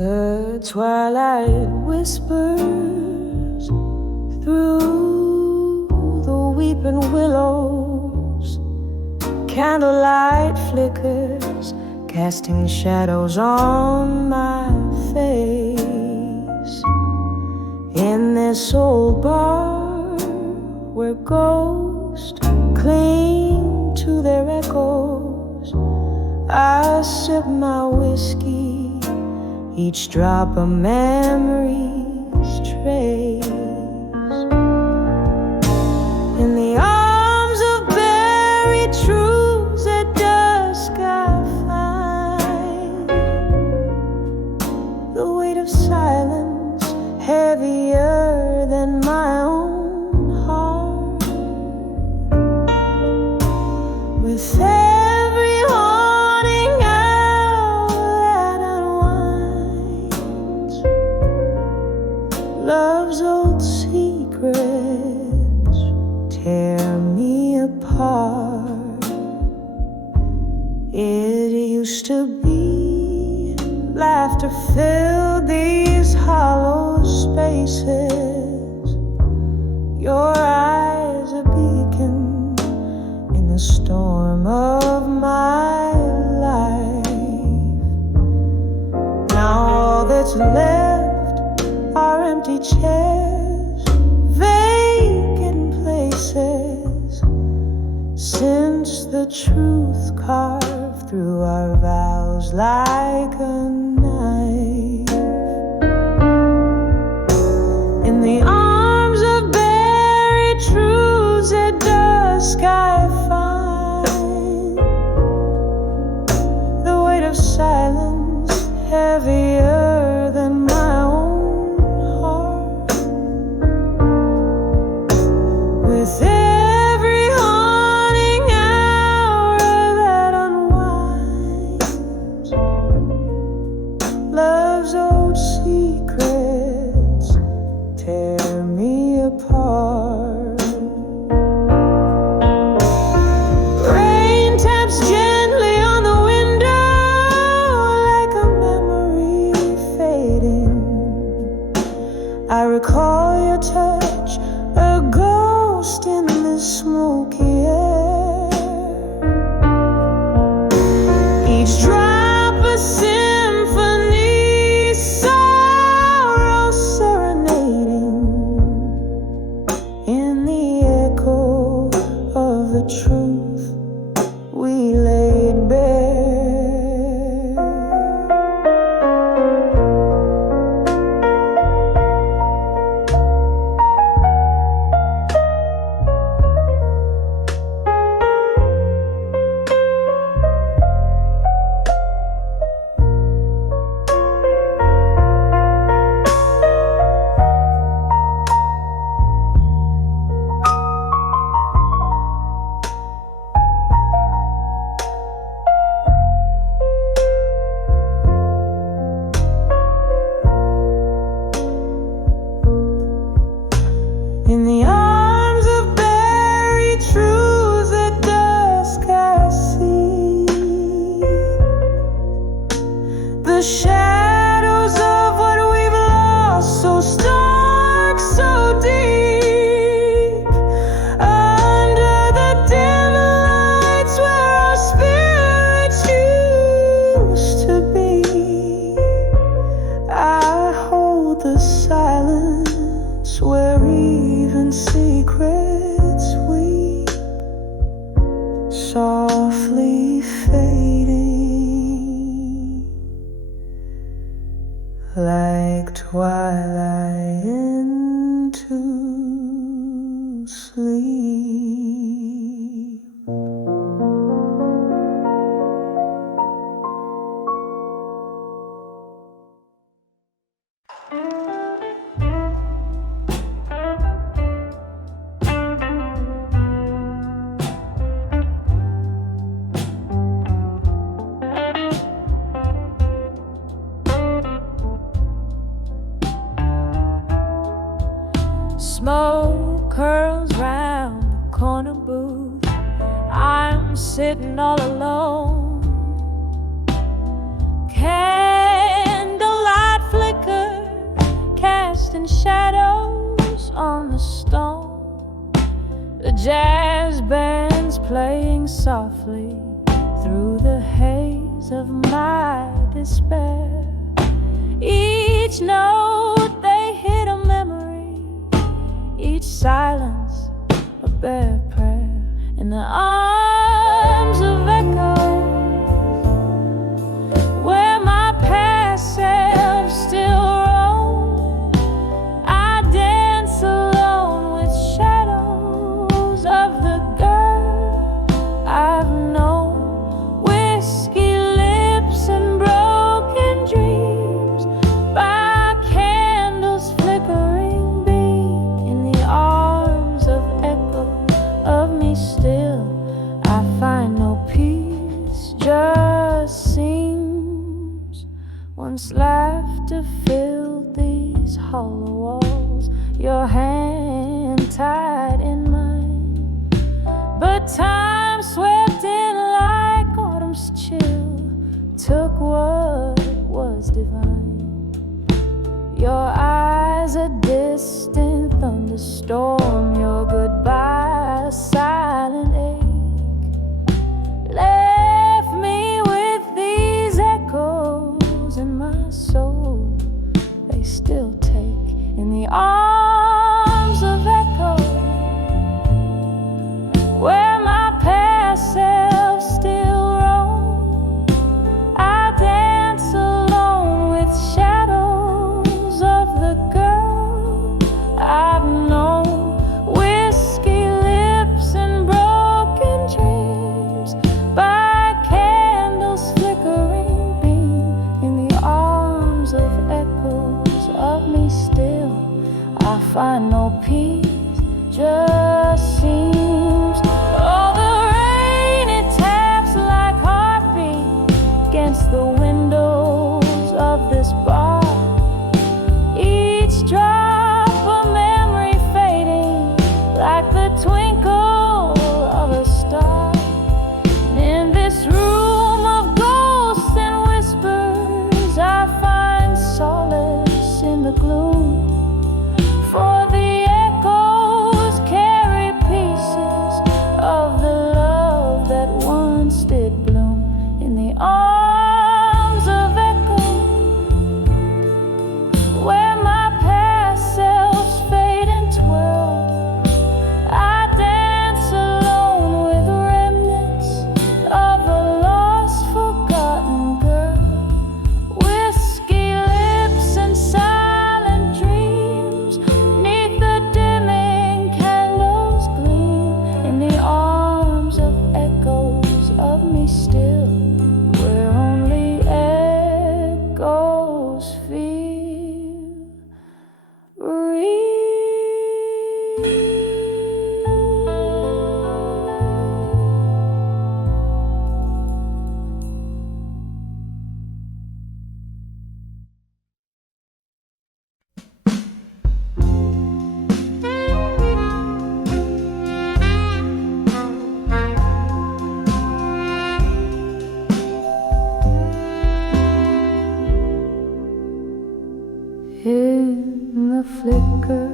The twilight whispers through the weeping willows. Candlelight flickers, casting shadows on my face. In this old bar where ghosts cling to their echoes, I sip my whiskey, each drop a memory's trace. In the arms of buried truths at dusk I find the weight of silence heavier than my own heart. With every haunting hour that unwinds love's old secrets tear me apart. It used to be laughter filled these hollow spaces. Your eyes a beacon in the storm of my life. Now all that's left are empty chairs, vacant places, since the truth carved through our vows like a knife. In the arms of buried truths at dusk I find the weight of silence heavier than my own heart. With every haunting hour that unwinds love's old secrets tear me apart. Rain taps gently on the window like a memory fading. I recall your touch, a ghost in the smoky air. Each drop a symphony, sorrow serenading in the echo of the truth we laid bare. In the arms of buried truths at dusk I see the shadows of what we've lost, so stark, so deep. Under the dim lights where our spirits used to be, I hold the silence where even secrets weep, softly fading like twilight into sleep. Smoke curls round the corner booth. I'm sitting all alone. Candlelight jazz bands playing softly through the haze of my despair. Each note they hit a memory, each silence a bare prayer. In the arms of echoes, where my past self still roams, I dance alone with shadows of the girl I've known. Whiskey lips and broken dreams by candles flickering beam. In the arms of echo of me still, I find no peace, just seems. Once laughter filled these hollow walls, your hand tied in mine, but time swept in like autumn's chill, took what was divine. Your eyes a distant thunderstorm, your goodbye a silent ache, left me with these echoes in my soul. They still take. In the arms of echo, where my past self still roams, I dance alone with shadows of the girl I've known. Whiskey lips and broken dreams by candles flickering beam. In the arms of echoes of me still, I find no peace, just seems. All the rain, it taps like heartbeat against the windows of this bar. Each drop a memory fading like the twinkle of a star. In this room of ghosts and whispers, I find solace in the gloom. For the echoes carry pieces of the love that once did bloom. In the arms of echo, where my past selves fade and twirl, I dance alone with remnants of a lost, forgotten girl. Whiskey lips and silent dreams, neath the dimming candles gleam. In the arms of echoes of me still, where only echoes feel real. In the flicker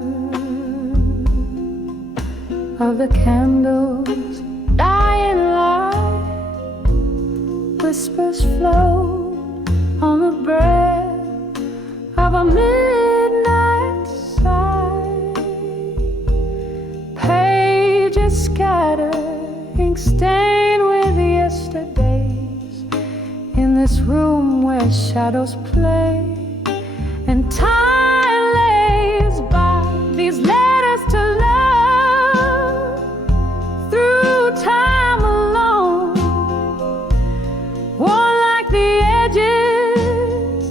of the candles' dying light, whispers float on the breath of a midnight sigh. Pages scatter, ink stained with yesterdays, in this room where shadows play and time lays by these letters to love. Through time alone, worn like the edges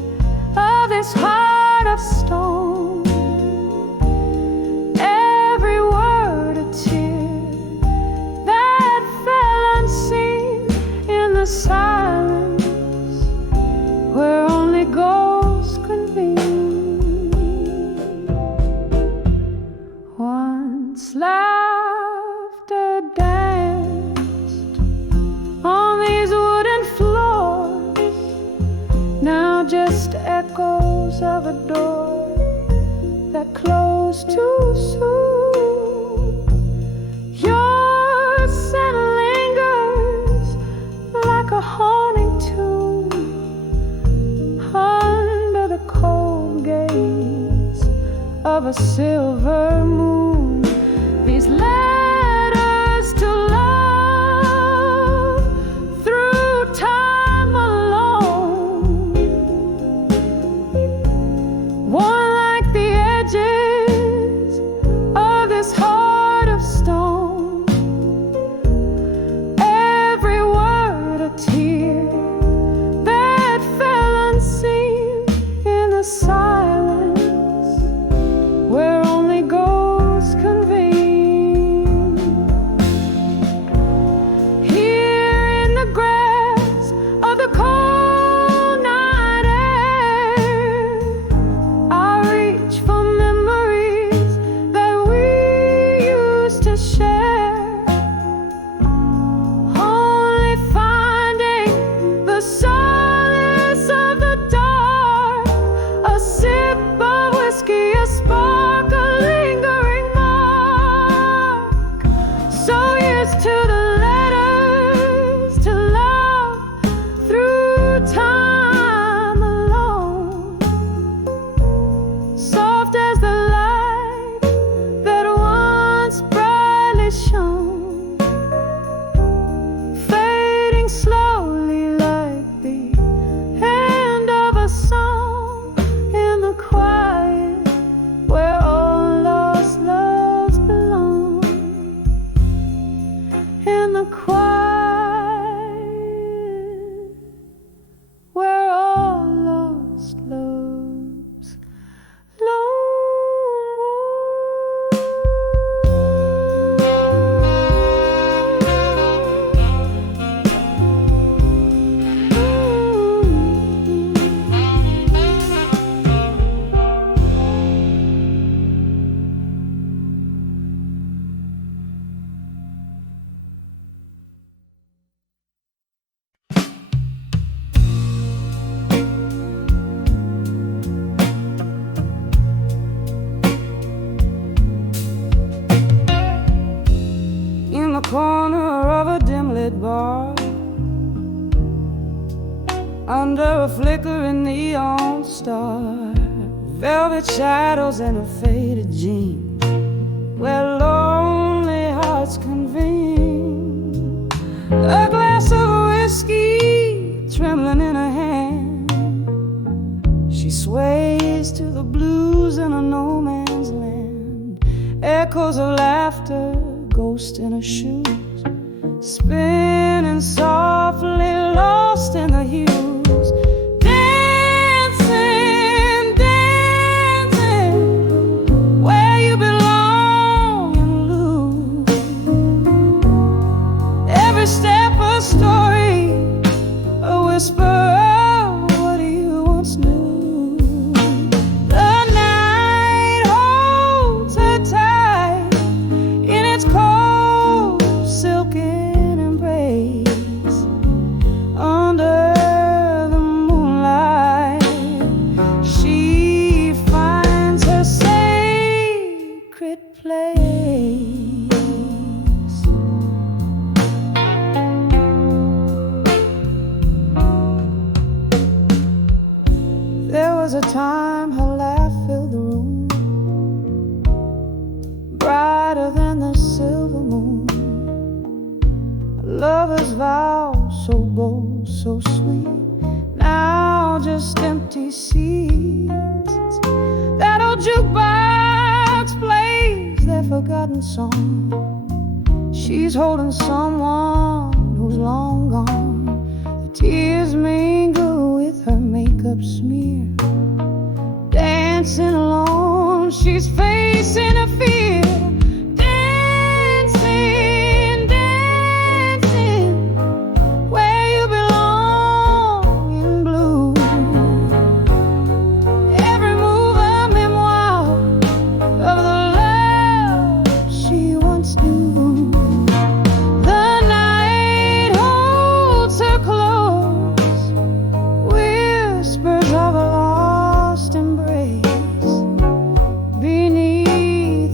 of this heart of stone. Every word a tear that fell unseen in the silence where only ghosts convene. Once laughter danced on these wooden floors, now just echoes of a door that closed too soon. Your of a silver moon. These letters to love through time alone. One like the edges of this heart of stone. Every word a tear that fell unseen in the silence where only ghosts convene. Here in the grass of the cold night air, I reach for memories that we used to share, only finding the solace of the dark, a sip of whiskey, a spark, a lingering mark. So used to the letters to love through time alone, soft as the light that once brightly shone, fading slowly like the end of a song in the quiet where all lost loves belong. In the quiet where all lost loves in the corner of a dim-lit bar, under a flickering neon star, velvet shadows and a faded jean, where lonely hearts convene. A glass of whiskey trembling in her hand, she sways to the blues in a no man's land. Echoes of laughter, ghost in her shoes, spinning softly, lost in the hues. Dancing, dancing, where you belong and lose. Every step a story, a whisper of what you once knew. The night holds her tight in its cold silken embrace. Under the moonlight, she finds her sacred place. There was a time her laugh filled the room, brighter than the silver moon. A lover's vow, so bold, so sweet, now just empty seats. That old jukebox plays their forgotten song. She's holding someone who's long gone. The tears mingle with her makeup smear. Dancing alone, she's facing a fear. Dancing, dancing, where you belong in blue. Every move a memoir of the love she once knew. The night holds her close, whispers of a lost embrace beneath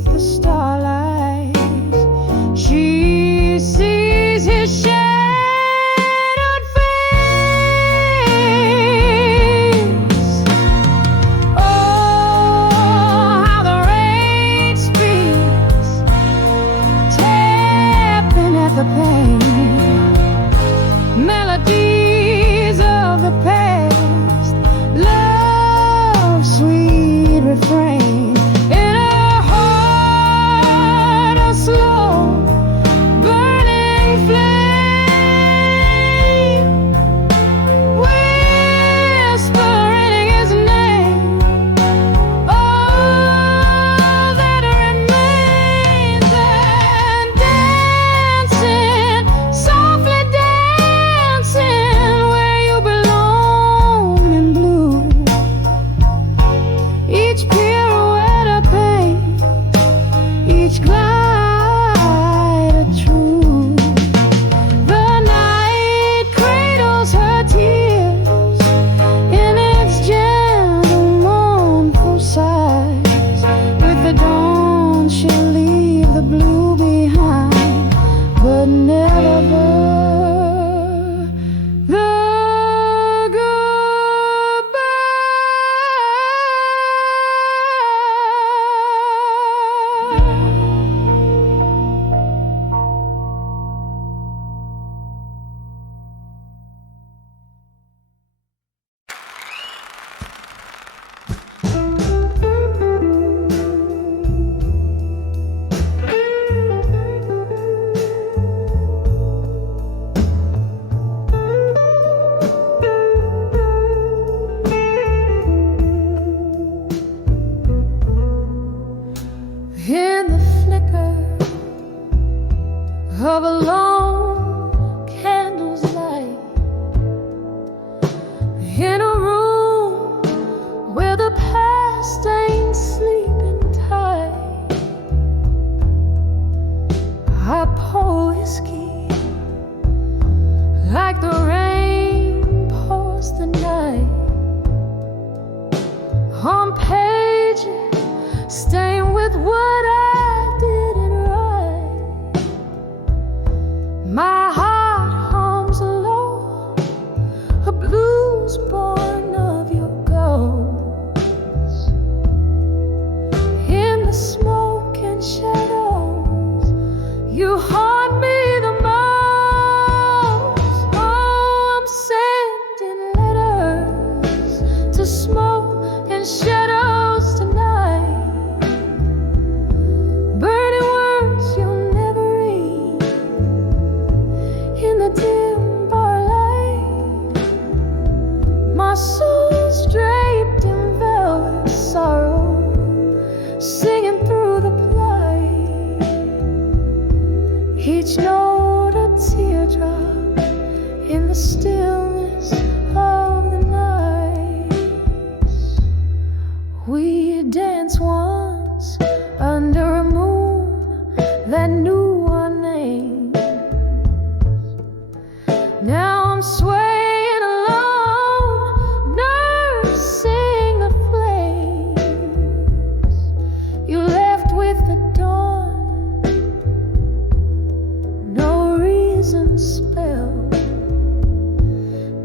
on pages stained with what I didn't write. My heart hums low, a blues born of your ghosts. In the smoke and shadows, you haunt me the most. Oh, I'm sending letters to smoke and shadows tonight, burning words you'll never read in the dim bar light. My soul's draped in velvet sorrow, singing through the plight. Each note a teardrop in the stillness of the night. We danced once under a moon that knew our names. Now I'm swaying alone, nursing the flames you left with the dawn. No reason spelled,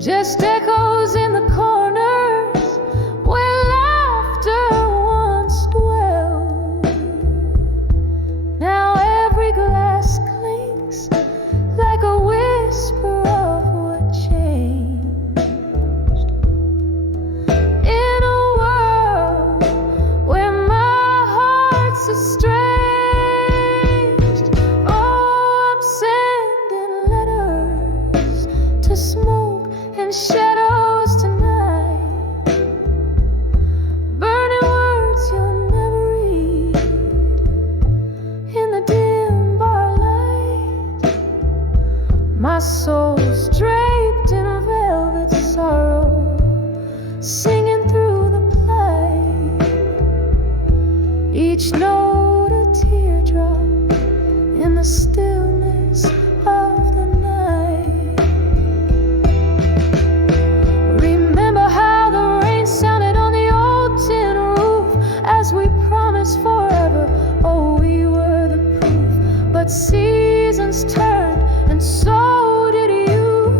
just echoes in the corners where laughter once dwelled. Now every glass clinks like a whisper of what changed. In a world where my heart's estranged, oh, I'm sending letters to smoke and shadows tonight, burning words you'll never read in the dim bar light. My soul's draped in velvet sorrow, singing through the plight. Each note a teardrop in the stillness of the night. Remember how the rain sounded on the old tin roof as we promised forever. Oh, we were the proof. But seasons turned and so did you.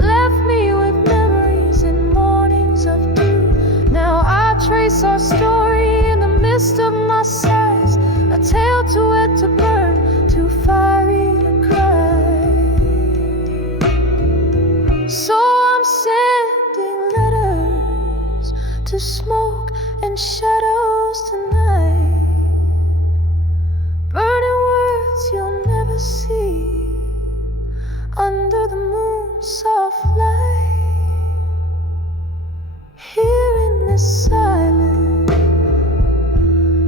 Left me with memories and mornings of dew. Now I trace our story in the midst of my sighs, a tale too wet to burn, too fiery to cry. So I'm sending letters to smoke and shadows tonight, burning words you'll never see under the moon's soft light. Here in this silence,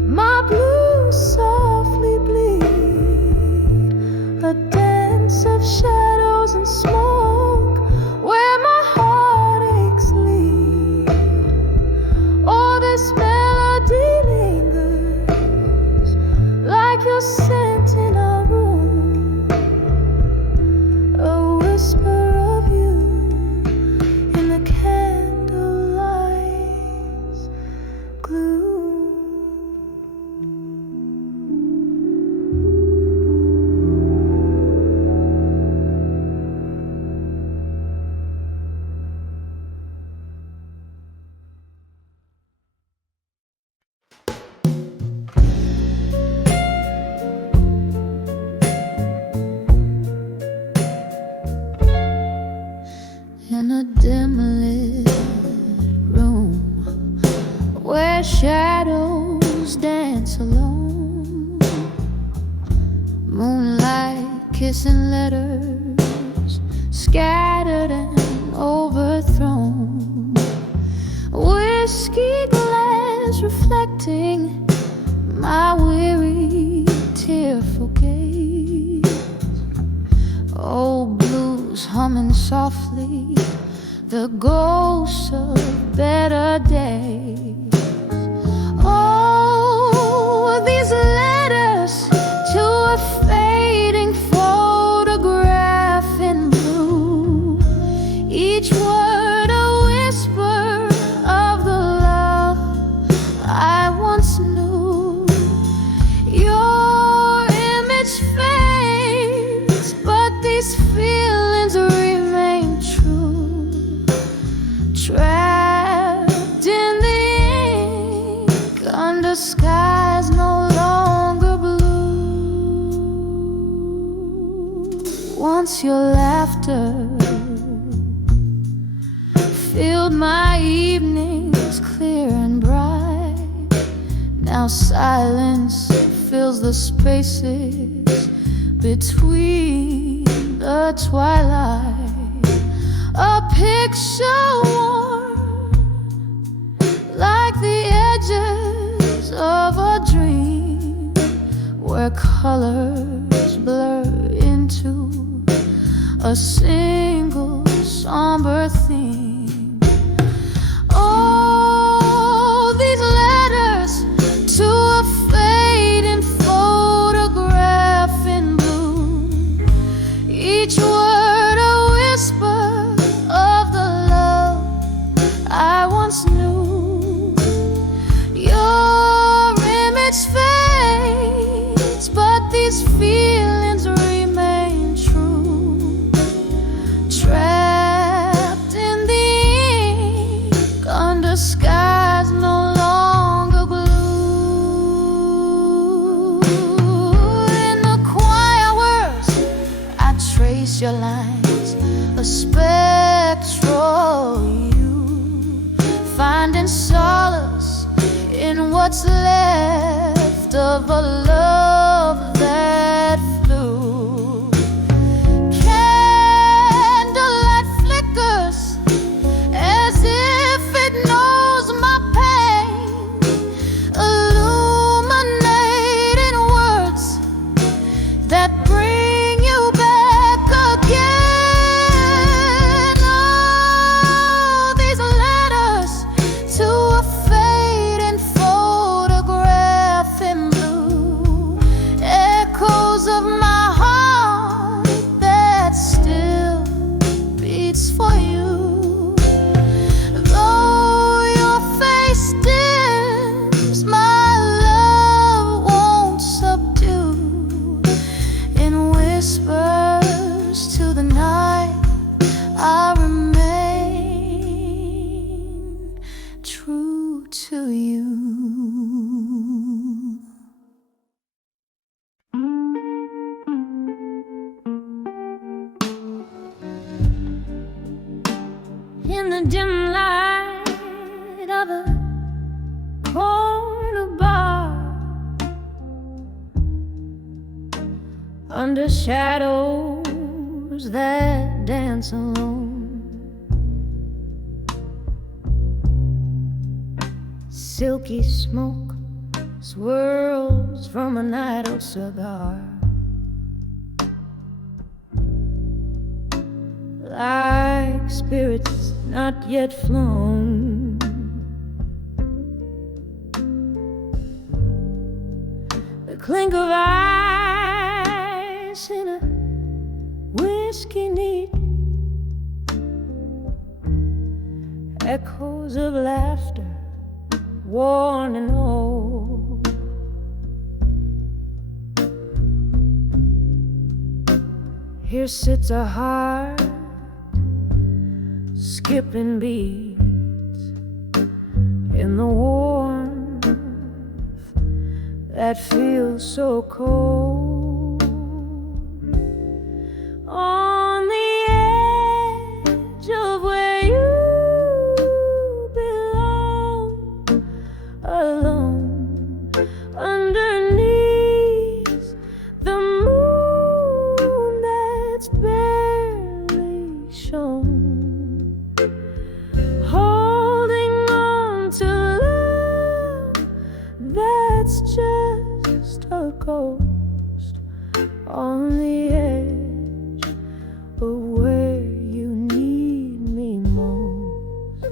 my blues softly bleed, a dance of shadows and smoke where my heartaches lead. Oh, this melody lingers like your scent in our room, a whisper of you in the candlelight's gloom. In a dim lit room where shadows dance alone, moonlight kissing letters scattered and overthrown, whiskey glass reflecting my weary tearful gaze. Old blues humming softly, the ghosts of better days. Oh, these letters to a fading photograph in blue, each word a whisper of the love under skies no longer blue. Once your laughter filled my evenings clear and bright. Now silence fills the spaces between the twilight. A picture warm like the edges of a dream, where colors blur into a single somber theme. Oh, these letters to a fading photograph in blue, each word a whisper of the love I once knew. Your image fades, but these feelings remain true. Trapped in the ink under skies no longer blue. In the quiet words I trace your lines, a spectral you, finding solace in what's left of a love that flew. Candlelight flickers as if it knows my pain, illuminating words that bring you back again. Oh, these letters to a fading photograph in blue, echoes of my heart that still beats for you. Though your face dims, my love won't subdue. In whispers to the night, I remain true to you. In the dim light of a corner bar, under shadows that dance alone, silky smoke swirls from an idle cigar. Like spirits not yet flown, the clink of ice in a whiskey neat, echoes of laughter worn and old. Here sits a heart skipping beats in the warmth that feels so cold. On the edge of where you belong, alone underneath the moon that's barely shown. That's just a ghost on the edge of where you need me most.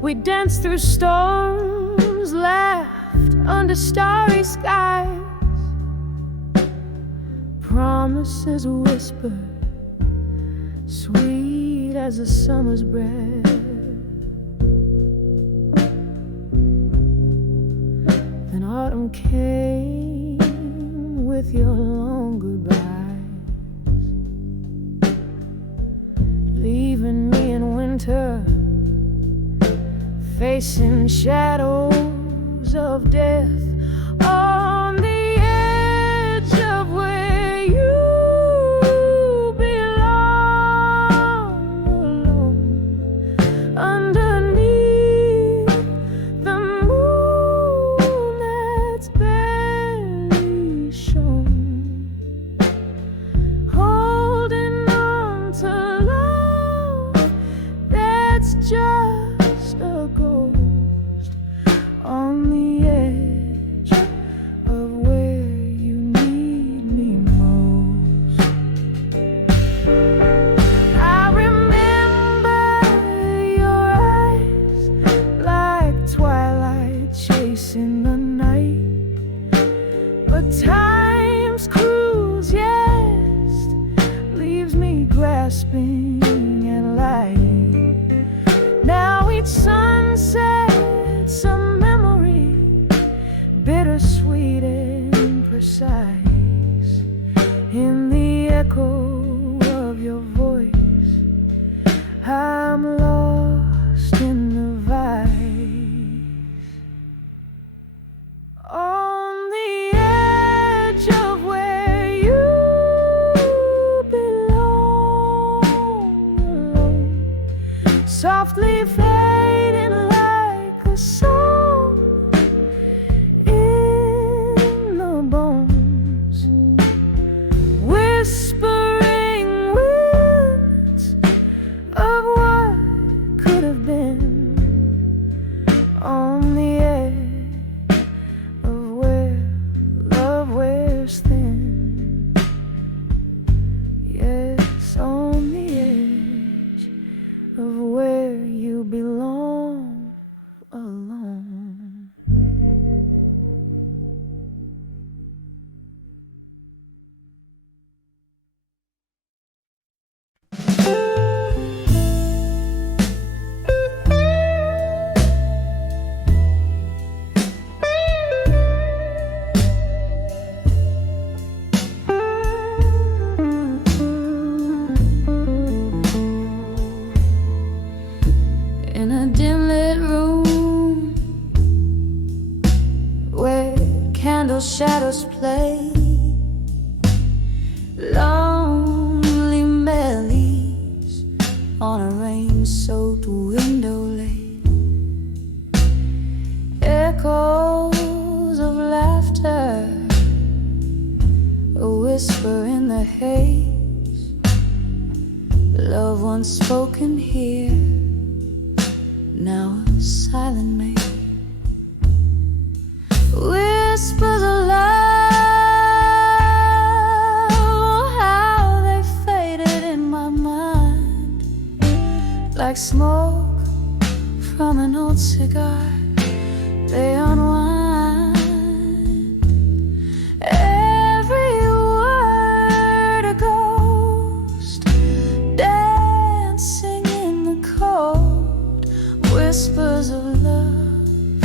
We danced through storms, laughed under starry skies, promises whispered, sweet as a summer's breath. Autumn came with your long goodbyes, leaving me in winter facing shadows of death on the edge of where you belong, alone underneath the moon that's barely shone, holding on to love that's just a ghost on the edge of where you need me most. I remember your eyes like twilight chasing the night, but time's cruise, yes, leaves me grasping at light. Now each sunset's a memory, bittersweet and precise, in the echo of your voice. I'm lost in the vice, on the edge of where you belong, alone, softly fading like a song in the bones, whispering winds of what could have been, on the edge of where love wears thin. Yes, on the edge of where you belong, alone. In a dim lit room where candle shadows play, lonely melodies on a rain-soaked window lane, echoes of laughter, a whisper in the haze, love once spoken here, now a silent maze. Whispers of love, oh, how they faded in my mind, like smoke from an old cigar. They unwind, every word a ghost, dancing in the cold. Whispers of love,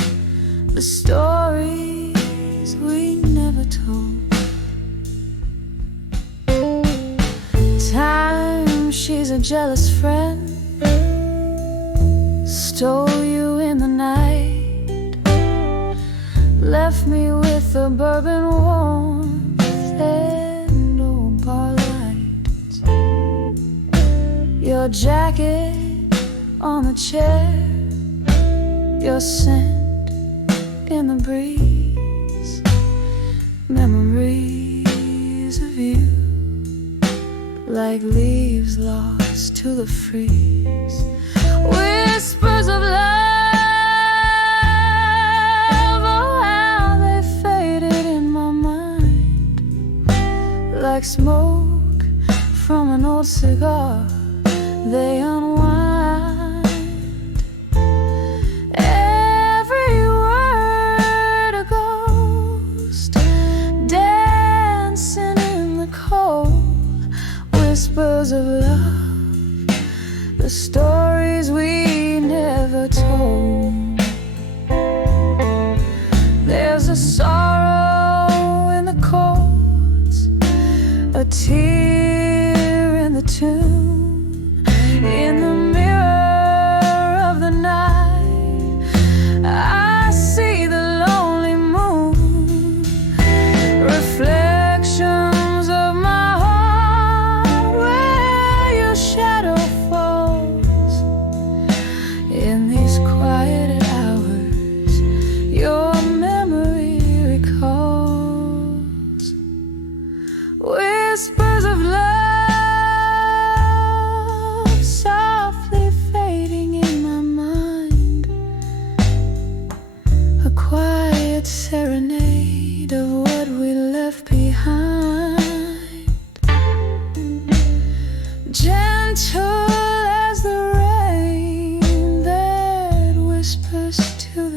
the stories we never told. Time, she's a jealous friend, stole you in the night, left me with a bourbon warmth and opal lights. Your jacket on the chair, your scent in the breeze, memories of you, like leaves lost to the freeze. Whispers of love, oh, how they faded in my mind, like smoke from an old cigar. They unwind, every word a ghost, dancing in the cold. Whispers of love, the stories we never told. There's a sorrow in the chords, a tear in the tune, in the mirror of the night.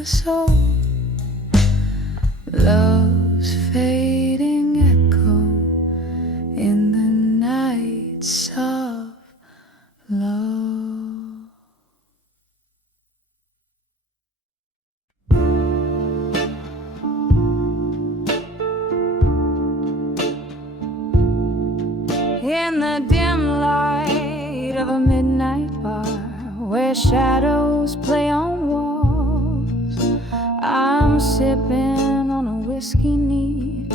soul, love's fading echo in the nights of love. In the dim light of a midnight bar, where shadows play on walls, I'm sipping on a whiskey neat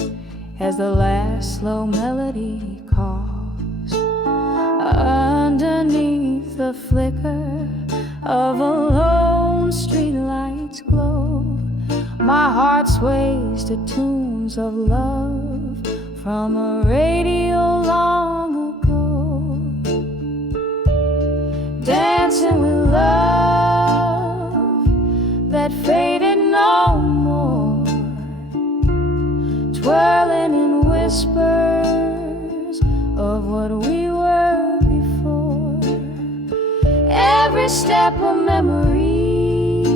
as the last slow melody calls. Underneath the flicker of a lone streetlight's glow, my heart sways to tunes of love from a radio long ago. Dancing with love that faded no more, twirling in whispers of what we were before. Every step a memory,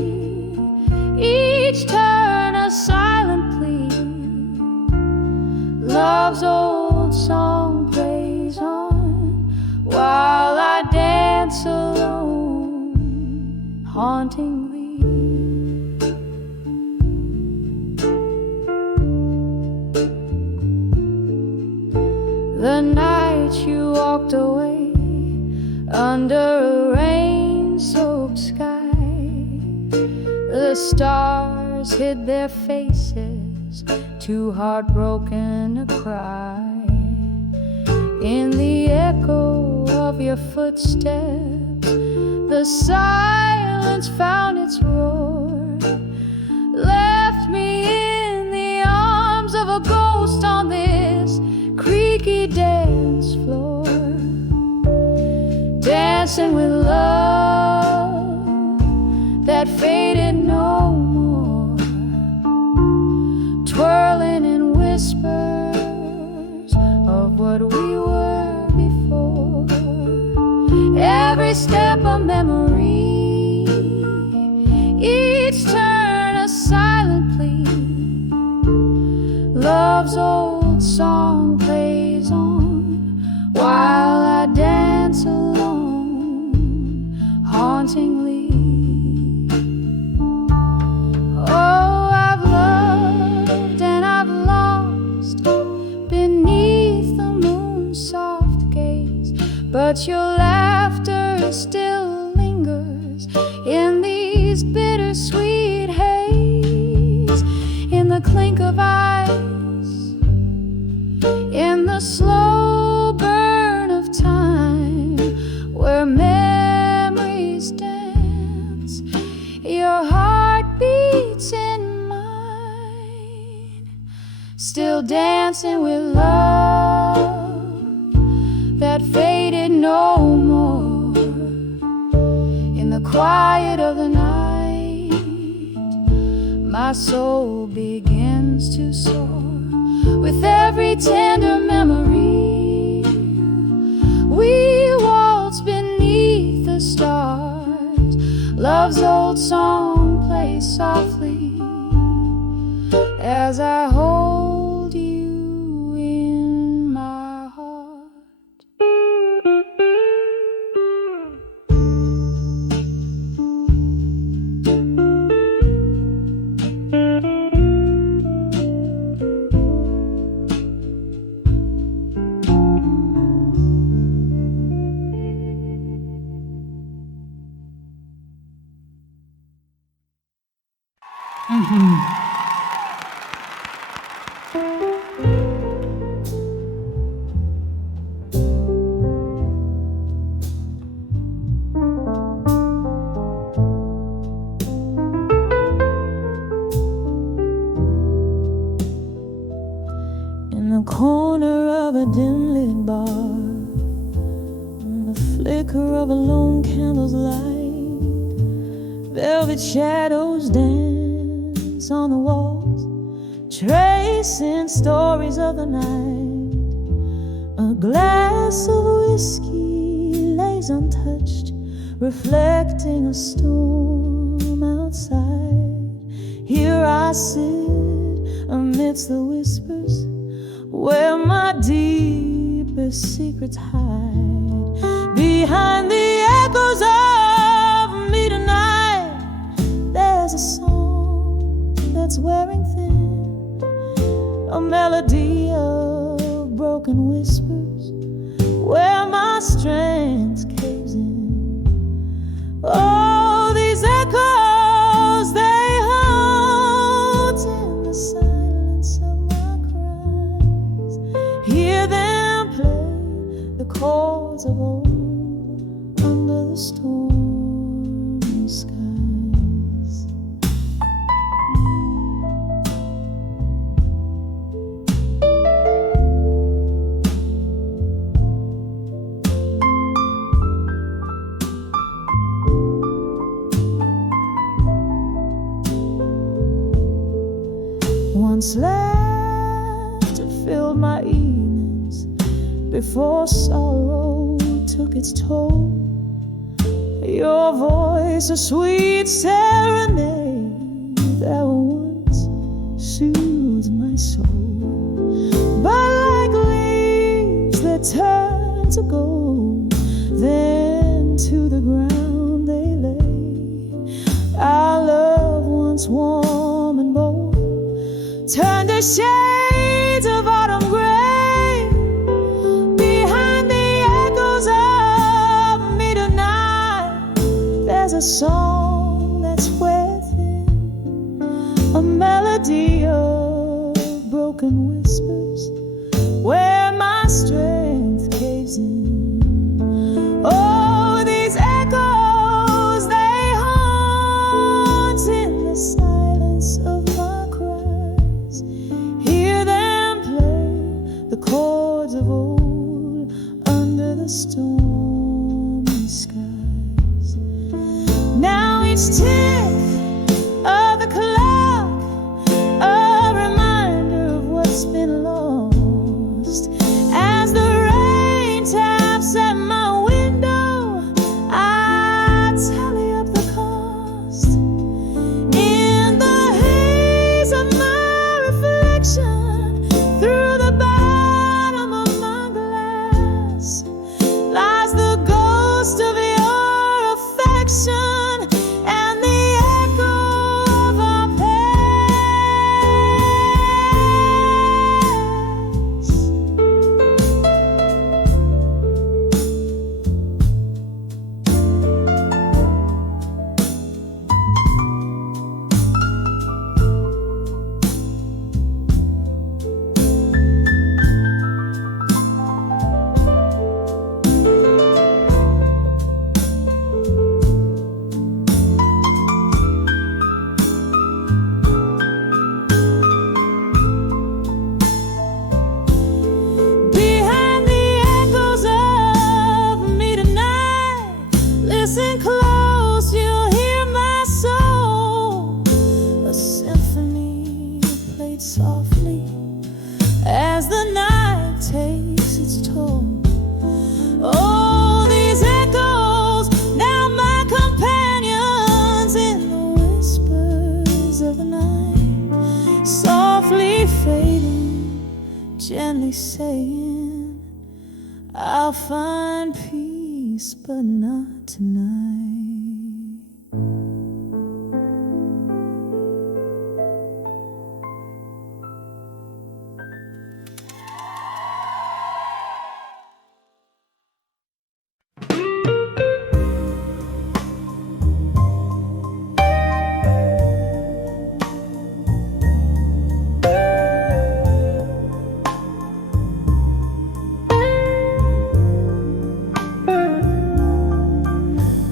each turn a silent plea. Love's old song plays on while I dance alone, hauntingly. The night you walked away under a rain-soaked sky, the stars hid their faces, too heartbroken to cry. In the echo of your footsteps, the silence found its roar, left me in the arms of a ghost on this creaky dance floor. Dancing with love that faded no more, twirling in whispers of what we were before. Every step a memory, each turn a silent plea. Love's old song plays on while I dance alone, hauntingly. Oh, I've loved and I've lost beneath the moon's soft gaze, but your laughter still lingers in these bittersweet haze, in the clink of ice, in the slow burn of time, where memories dance. Your heart beats in mine, still dancing with love that faded no more. In the quiet of the night, my soul begins to soar with every tender memory. We waltz beneath the stars, love's old song plays softly as I hold you in my heart. In the corner of a dim-lit bar, in the flicker of a lone candle's light, velvet shadows dance on the walls, tracing stories of the night. A glass of whiskey lays untouched, reflecting a storm outside. Here I sit amidst the whispers where my deepest secrets hide. Behind the echoes of me tonight, there's a song that's wearing thin, a melody of broken whispers where my strength caves in. Oh, these echoes, they haunt in the silence of my cries. Hear them play the chords of old under the stormy skies. Once laughter filled my evenings before sorrow took its toll. Your voice, a sweet serenade that once soothed my soul. But like leaves that turn to gold, then to the ground they lay. Our love, once warm and bold, turned to shades of autumn gray. Behind the echoes of me tonight, there's a song that's within, a melody of broken whispers where my strength caves in. Oh, these echoes, they haunt in the silence of my cries. Hear them play the chords of old under the stormy skies. Now each tick of the clock, a reminder of what's been lost. As the rain taps at my window, I tally up the cost. In the haze of my reflection, through the bottom of my glass, lies the ghost of your affection and the echo of our past. Behind the echoes of me tonight, listen close, you'll hear my soul. A symphony played softly as the night takes its toll. Oh, these echoes, now my companions in the whispers of the night, softly fading, gently saying, I'll find peace, but not tonight.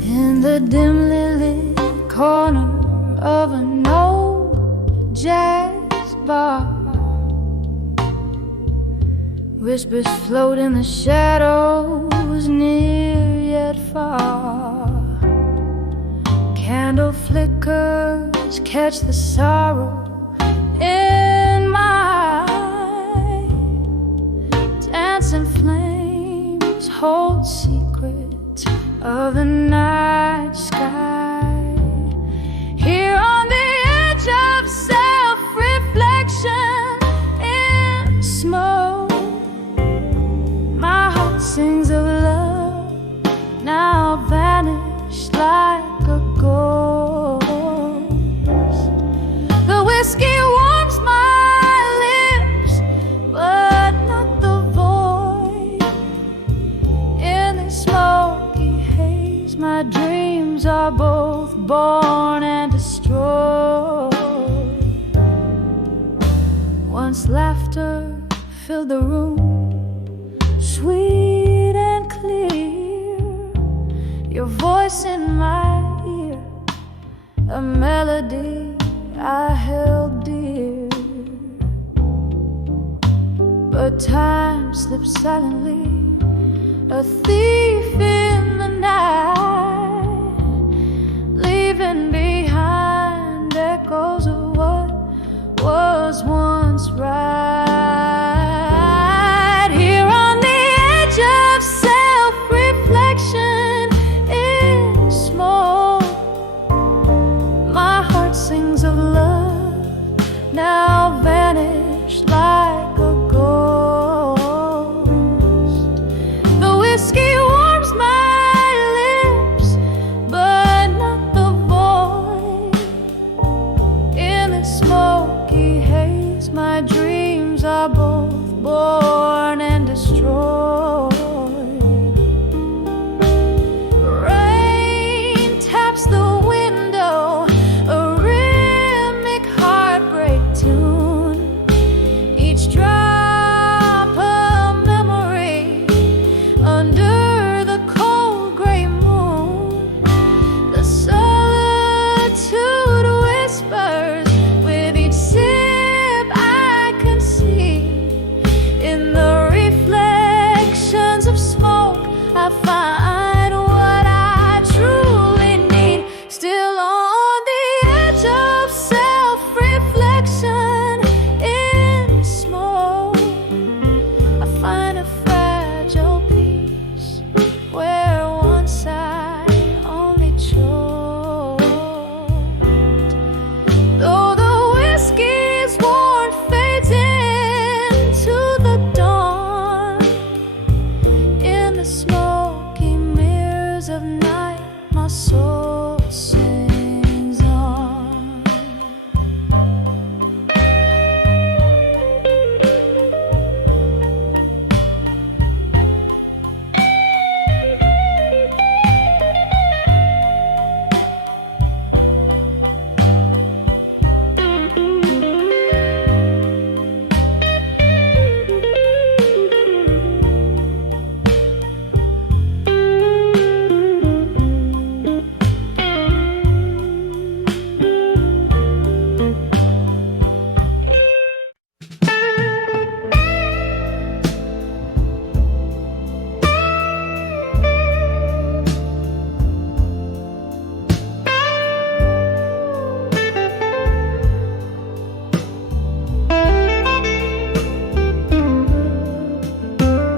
In the dimly lit corner of an old jazz bar, whispers float in the shadows, near yet far. Candle flickers catch the sorrow in my eye. Dancing flames hold secrets of the night sky. Here on the edge of dreams are both born and destroyed. Once laughter filled the room, sweet and clear, your voice in my ear, a melody I held dear. But time slips silently, a thief in the night, leaving behind echoes of what was once right. Here on the edge of self-reflection in smoke, my heart sings of love, now vanished like a ghost. The whiskey warms my lips, but not the void. In the smoky haze, my dreams are both born and destroyed. Rain taps the window, a rhythmic heartbreak tune. Each drop a memory under the cold gray moon. The solitude whispers with each sip I can see. In the reflections of smoke, I find what I truly need. Still on the edge of self-reflection in smoke, I find a fragile peace where once I only choked. Though the whiskey's warmth fades into the dawn, in the smoky mirrors of night, my soul sings on.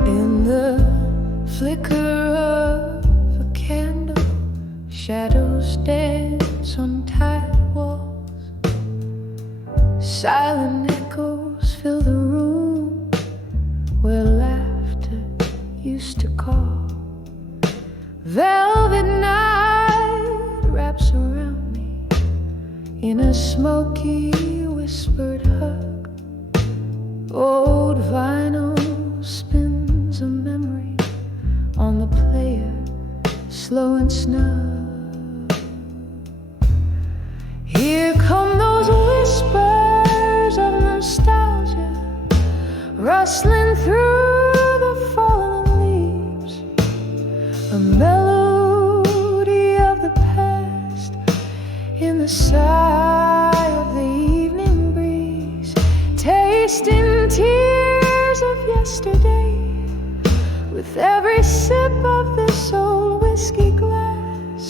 In the flicker of a candle, shadows dance on tired walls. Silent echoes fill the room where laughter used to call. Velvet night wraps around me in a smoky whispered hug. Old vinyl spins a memory on the player, slow and snug. Here come those whispers of nostalgia, rustling through the fallen leaves. A melody of the past in the sigh of the evening breeze, tasting tears of yesterday with every sip of this old whiskey glass.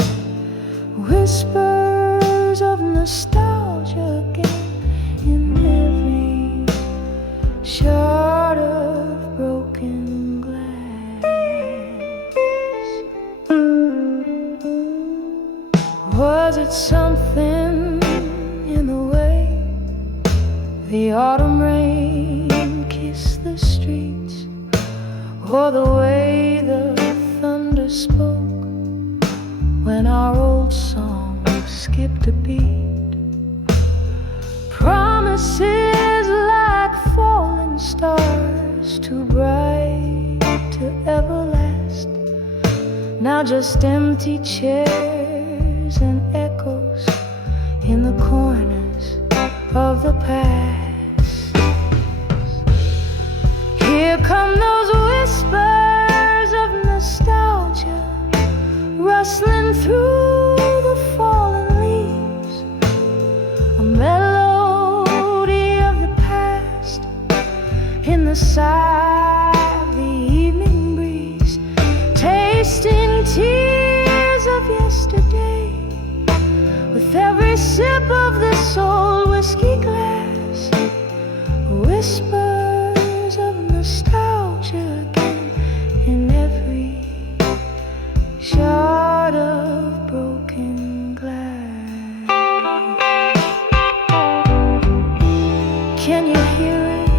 Whispers of nostalgia again in every shard of broken glass. Was it something in the way the autumn rain kissed the streets, or the way the thunder spoke when our old song skipped a beat? Promises like falling stars, too bright to ever last, now just empty chairs the corners of the past. Here come those whispers of nostalgia, rustling through the fallen leaves. A melody of the past in the sigh of the evening breeze, tasting tears of yesterday with every sip of this old whiskey glass. Whispers of nostalgia again in every shard of broken glass. Can you hear it?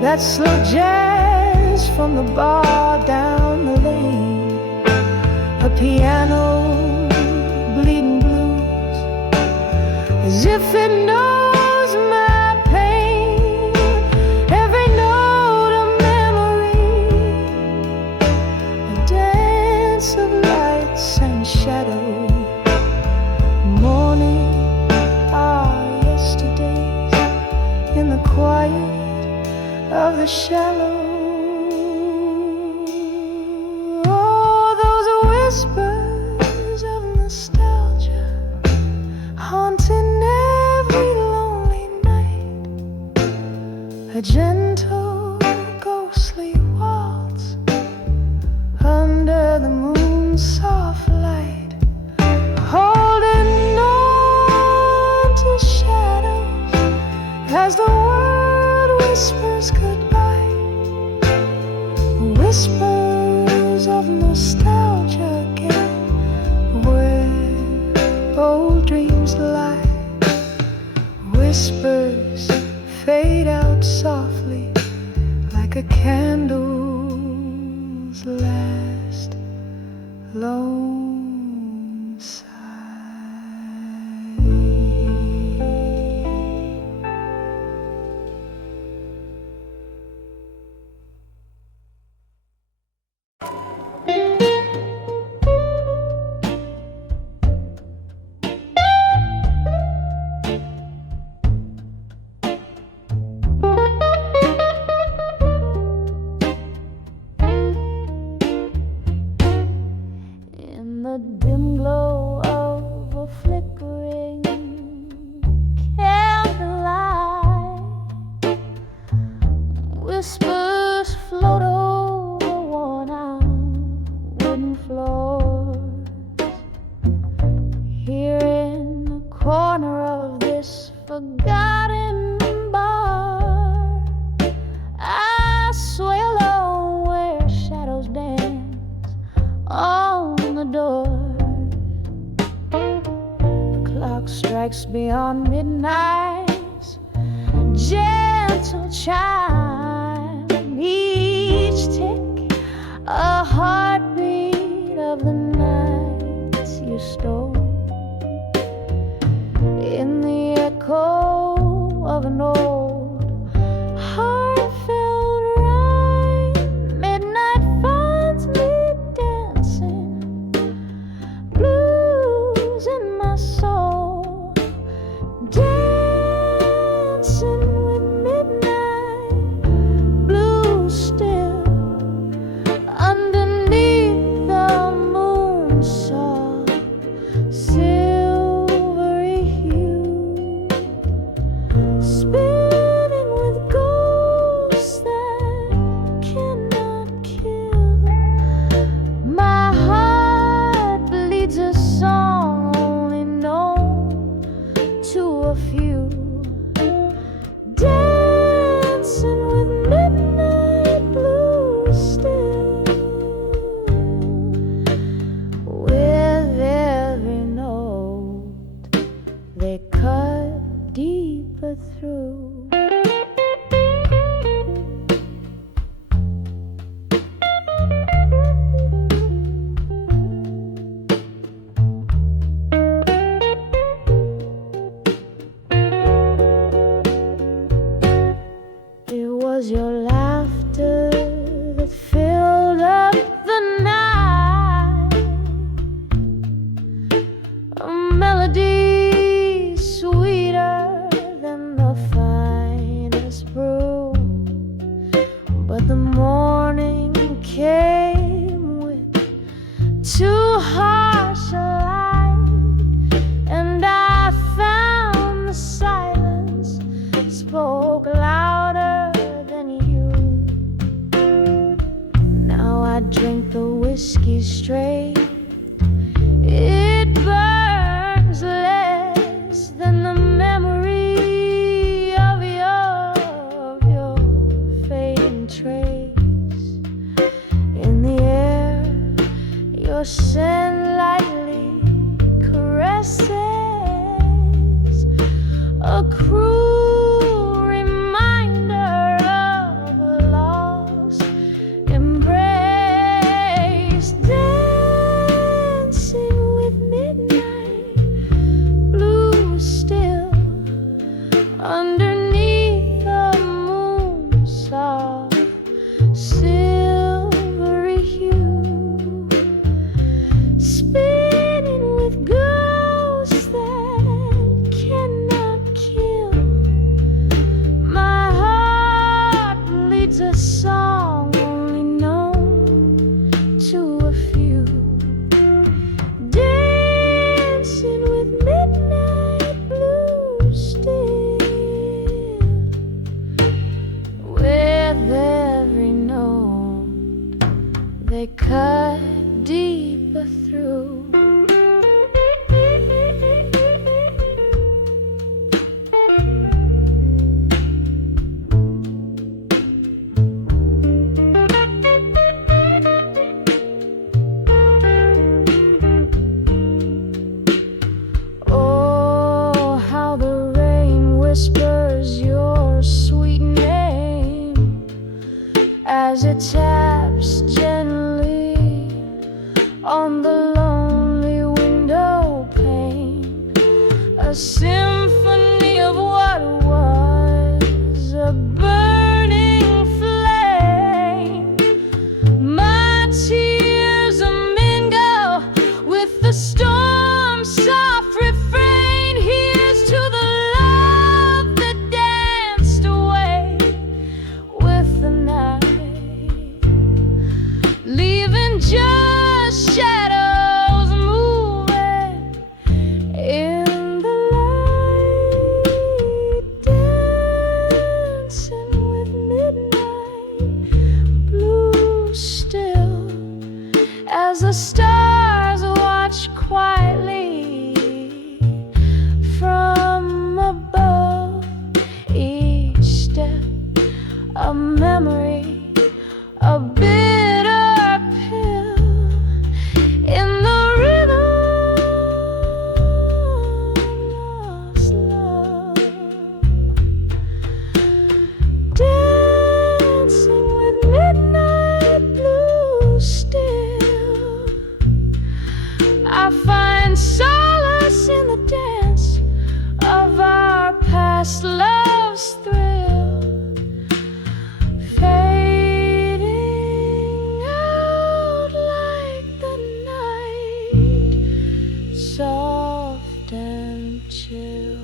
That slow jazz from the bar down the lane. A piano bleeding blues, as if it knows my pain. Every note a memory, a dance of lights and shadows. Morning our yesterdays in the quiet of the shallow. Oh, those whispers of nostalgia haunting every lonely night. A gentle ghostly waltz under the moon's soft light, holding on to shadows as the world whispers goodbye. Whispers of nostalgia again, where old dreams lie. Whispers fade out softly like a candle's last lone sigh. In the dim glow of a flickering candlelight, whispers float over worn-out wooden floors. Here in the corner of this forgotten bar, I sway alone where shadows dance on the door. The clock strikes beyond midnight's gentle chime. Each tick a heartbeat of the nights you stole. In the echo of an old heartfelt rhyme, midnight finds me dancing, blues in my soul, dancing with midnight, blue still, underneath the moon soft, silvery hue, spinning with ghosts that cannot kill. My heart bleeds a song only known to a few, dancing with midnight blue still, with every note they cut deeper through. It was your laughter that filled up the night, a melody symphony of what was a burning flame. My tears a mingle with the storm's soft refrain. Here's to the love that danced away with the night, leaving just shadows moving in the light, dancing with midnight blue still, as the stars watch quietly from above. Each step a memory, a bitter pill in the rhythm of love, dancing with midnight blue still. I find solace in the dance of our past love's thrill, fading out like the night, soft and chill.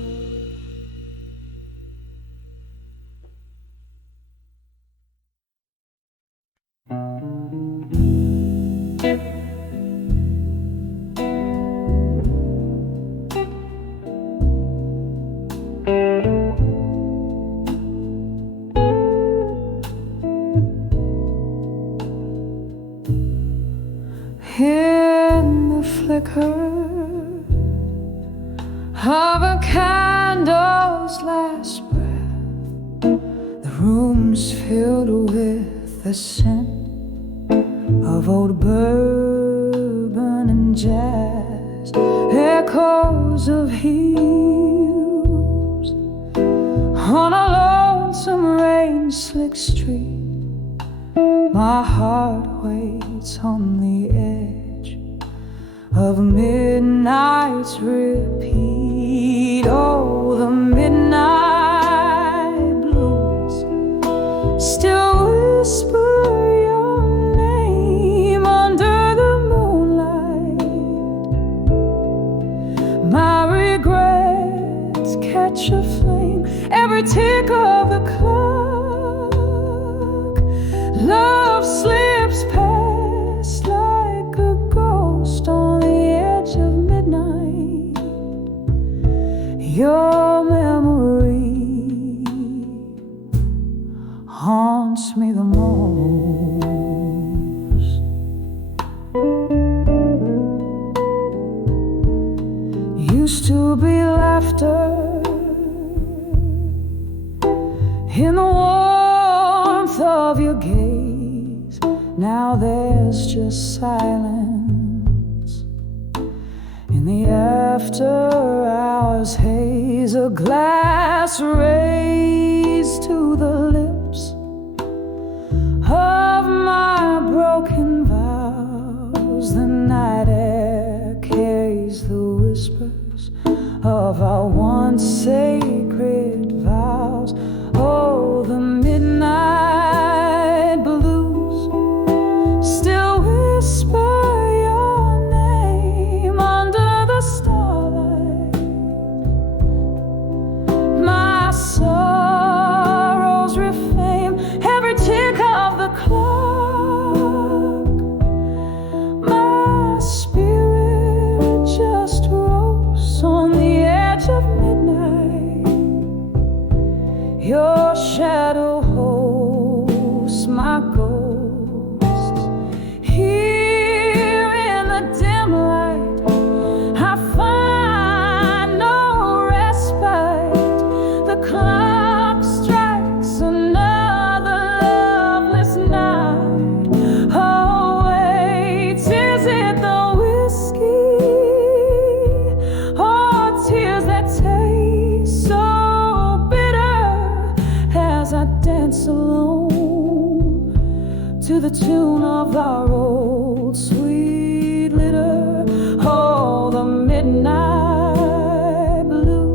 In the flicker of a candle's last breath, the room's filled with the scent of old bourbon and jazz, echoes of heels on a lonesome rain-slick street. My heart waits on the edge of midnight's repeat. Oh, the midnight blues still whisper your name under the moonlight. My regrets catch a flame, every tick of the clock. Love slips past like a ghost on the edge of midnight. Your memory haunts me the most. Used to be laughter in the warmth of your gaze. Now there's just silence in the after hours haze. A glass raised to the lips of my broken vows. The night air carries the whispers of our once sacred vows. Oh, the midnight blues still whisper your name under the starlight. My sorrows reflame every tick of the clock. My spirit just rose on the edge of midnight. Your shadow hosts my ghost. Here in the dim light, I find no respite. The clock strikes another loveless night. Oh wait, is it the whiskey or tears that taste so bitter as I dance alone to the tune of our old sweet litter? Oh, the midnight blue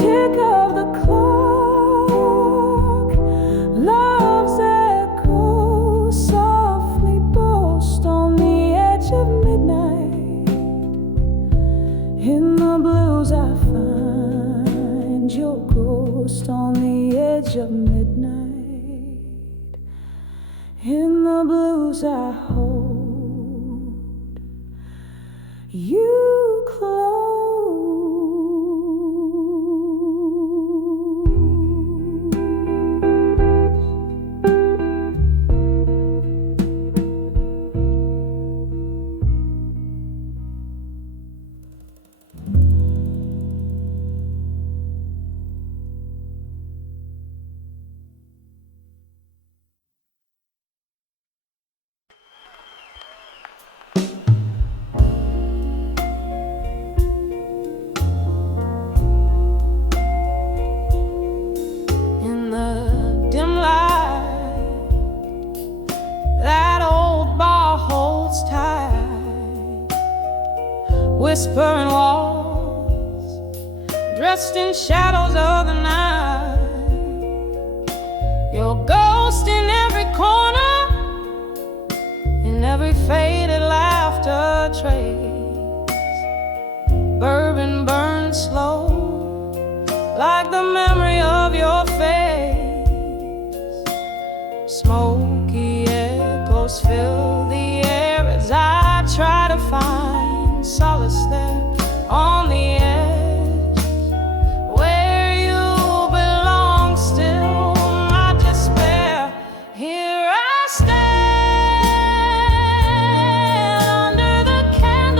tick of the clock, love's echo softly boast on the edge of midnight. In the blues I find your ghost on the edge of midnight. In the blues I hold you close. Whispering walls, dressed in shadows of the night. Your ghost in every corner, in every faded laughter trace. Bourbon burns slow, like the memory of your face. Smoky echoes fill the air as I try to find solace there on the edge where you belong. Still my despair, here I stand under the candlelight.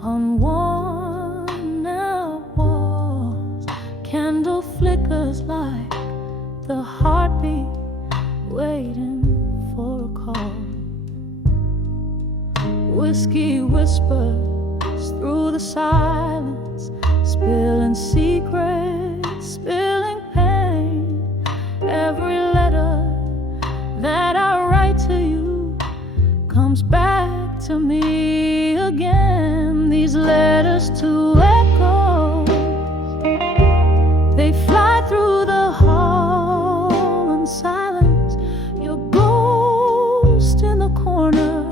on worn-out walls. Candle flickers like the heartbeat waiting for a call. Whiskey whispers through the silence, spilling secrets, spilling pain. Every letter that I write to you comes back to me again. These letters to echoes, they fly through the hall in silence. Your ghost in the corner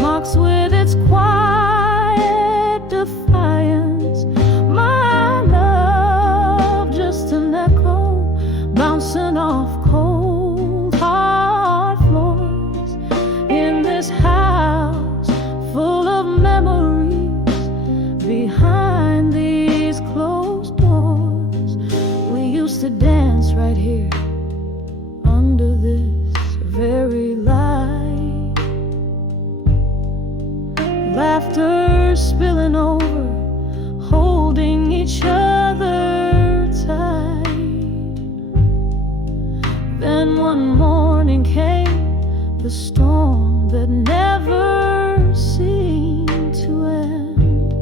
mocks with its quiet defiance. My love, just an echo bouncing off cold hard floors in this house full of memories behind these closed doors. We used to dance right here under this very light, laughter spilling over, holding each other tight. Then one morning came the storm that never seemed to end.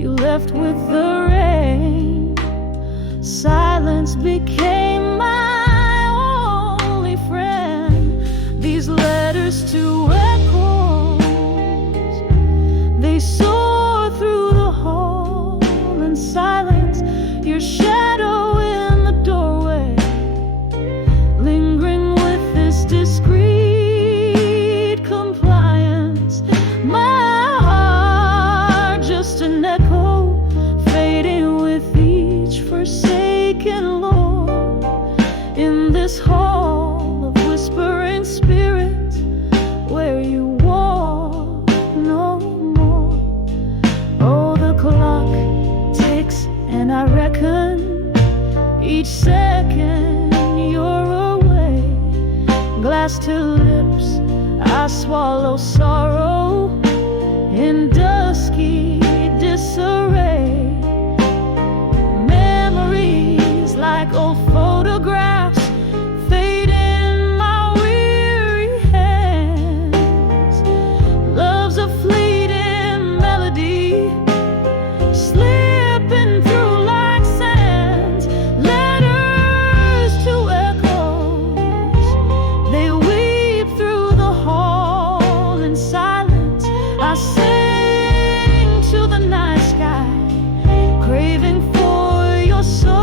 You left with the rain. Silence became my only friend. These letters to echoes, they soar through the hall in silence. Your shadow in the doorway, lingering with this discreet compliance. My heart, just an echo, fading with each forsaken lore. In this hall of whispering spirits, where you walk no more. Oh, the clock ticks and I reckon each second you're away. Glass to lips, I swallow sorrow in dusky disarray. Memories like old photographs fade in my weary hands. Love's a fleeting melody, slipping through like sands. Letters to echoes, they weep through the hall in silence. I sing to the night sky, craving for your soul's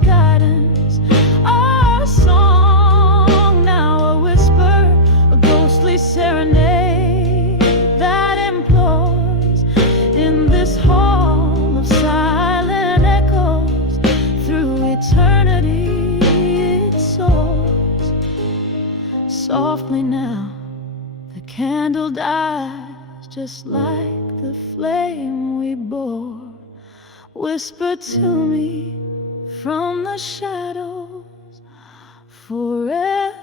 guidance. Our song now a whisper, a ghostly serenade that implores. In this hall of silent echoes, through eternity it soars. Softly now, the candle dies, just like the flame we bore. Whisper to me from the shadows, forevermore.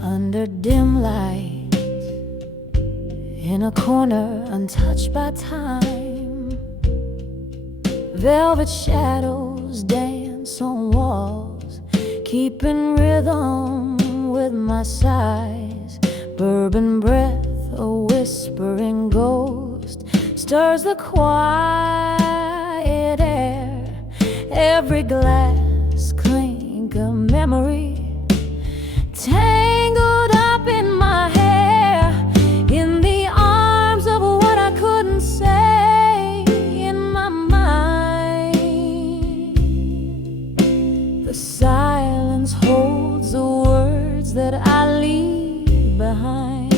Under dim light, in a corner untouched by time, velvet shadows dance on walls, keeping rhythm with my sighs. Bourbon breath, a whispering ghost, stirs the quiet air. Every glass clink a memory, tangled up in my hair, in the arms of what I couldn't say in my mind. The silence holds the words that I leave behind.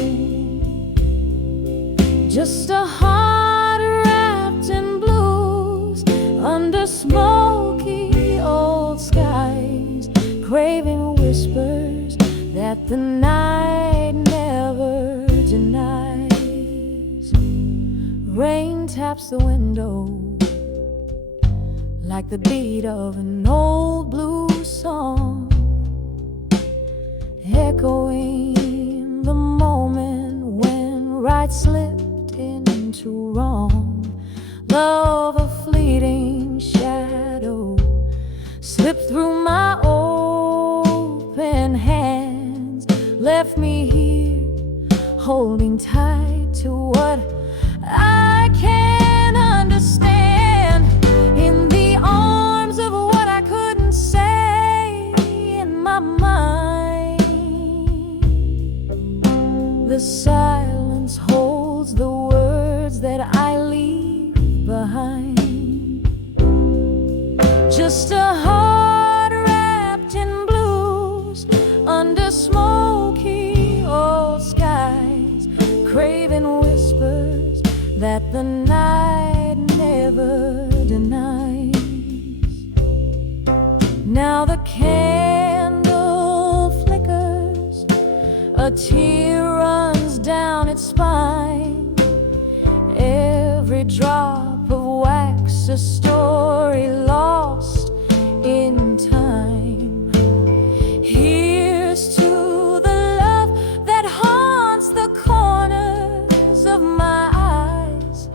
Just a heart wrapped in blues under smoky old skies, craving whispers that the night never denies. Rain taps the window like the beat of an old blues song, echoing the moment when right slipped into wrong. Love, a fleeting shadow, slipped through my open hands, left me here holding tight to what I can't understand, in the arms of what I couldn't say in my mind. The silence holds the words that I leave behind. Just a heart wrapped in blues under smoky old skies, craving whispers that the night never denies. Now the candle flickers, a tear runs down its spine, every drop of wax a story lost in time. Here's to the love that haunts the corners of my eyes,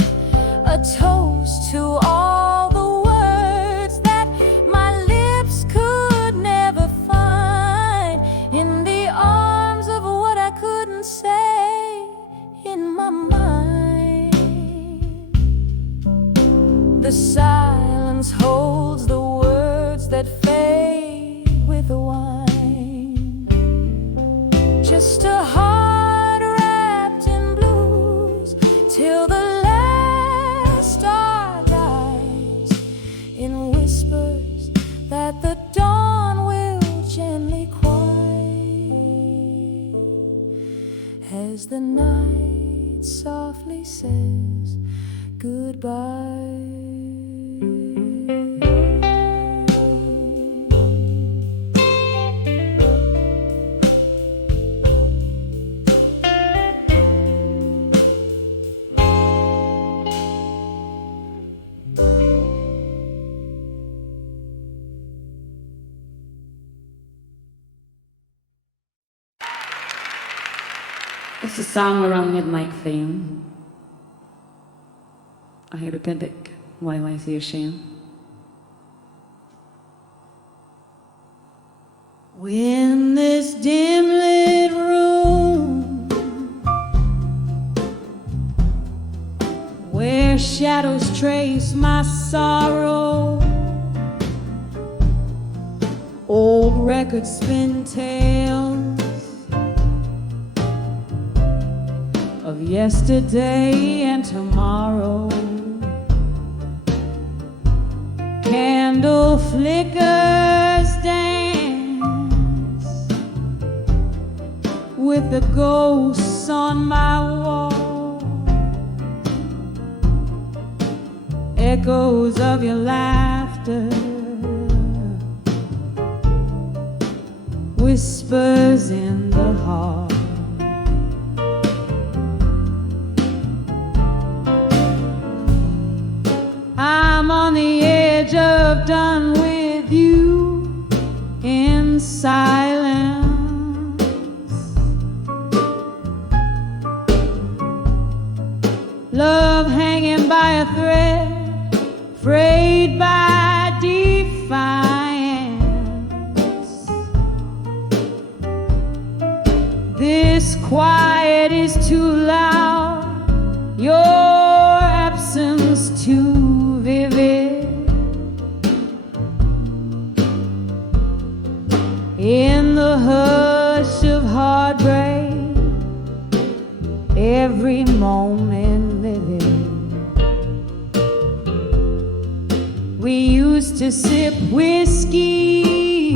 a toast to all the words that my lips could never find, in the arms of what I couldn't say in my mind. The silence holds the words that fade with the wine. Just a heart wrapped in blues till the last star dies, in whispers that the dawn will gently quiet, as the night softly says goodbye. It's a song around midnight theme. Ay repedek, why shame. When this dim lit room, where shadows trace my sorrow, old records spin tales of yesterday and tomorrow, candle flickers dance with the ghosts on my wall, echoes of your laughter, whispers in the heart. I'm on the edge of done with you in silence, love hanging by a thread, frayed by defiance. This quiet is too loud, your absence too vivid. In the hush of heartbreak, every moment vivid. We used to sip whiskey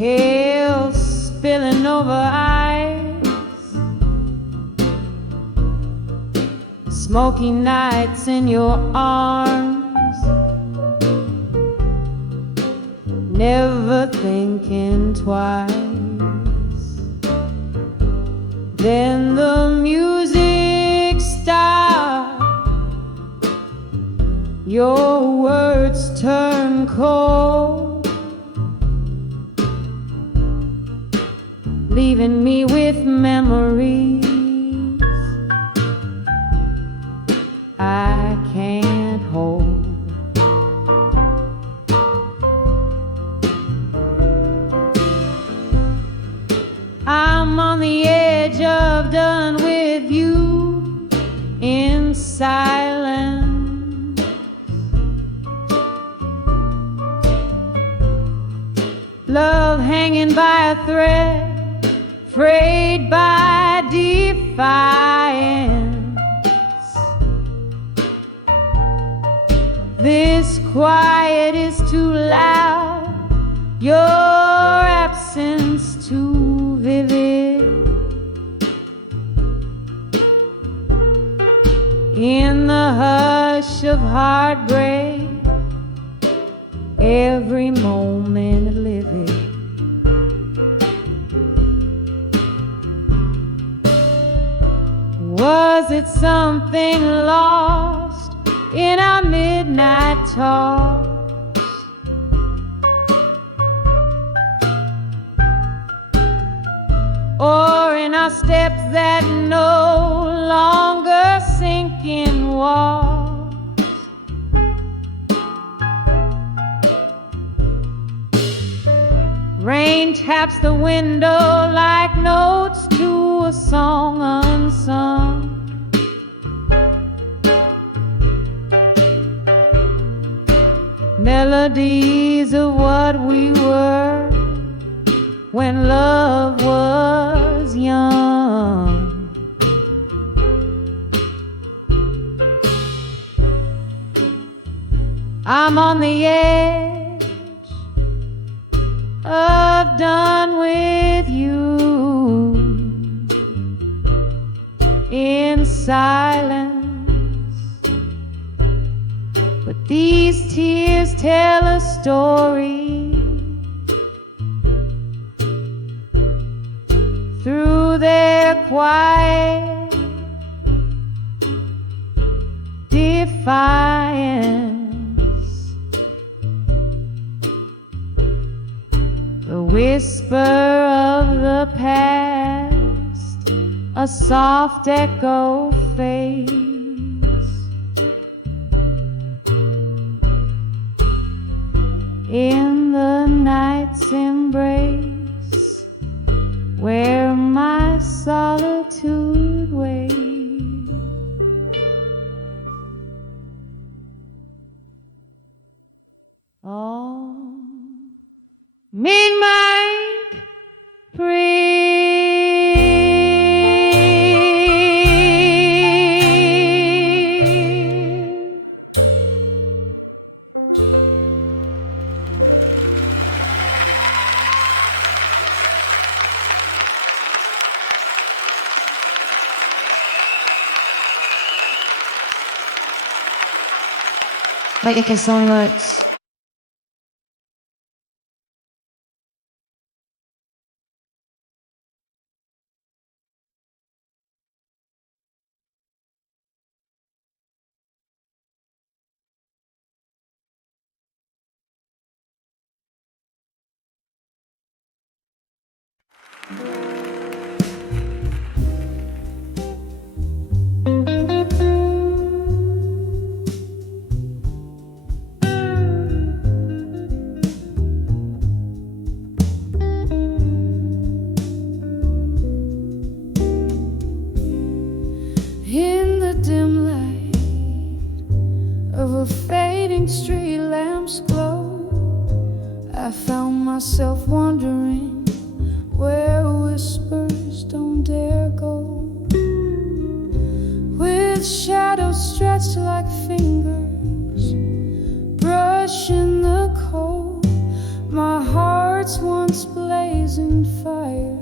hail spilling over ice, smoky nights in your arms, never thinking twice. Then the music stops, your words turn cold, leaving me with memories I can't hold. I'm on the edge of done with you in silence, love hanging by a thread, frayed by defiance. This quiet is too loud, your absence too vivid. In the hush of heartbreak, every moment livid. Was it something lost in our midnight talks? Or in our steps that no longer sink in walls? Rain taps the window like notes to a song unsung. Melodies of what we were when love was young. I'm on the edge of done with you in silence, but these tears tell a story. Through their quiet defiance, the whisper of the past, a soft echo fades. In the night's embrace, where my solitude waits. Oh, midnight prayer. Vaya que son los... In the dim light of a fading street lamp's glow, I found myself wondering where whispers don't dare go, with shadows stretched like fingers brushing the cold. My heart hearts once blazing fire,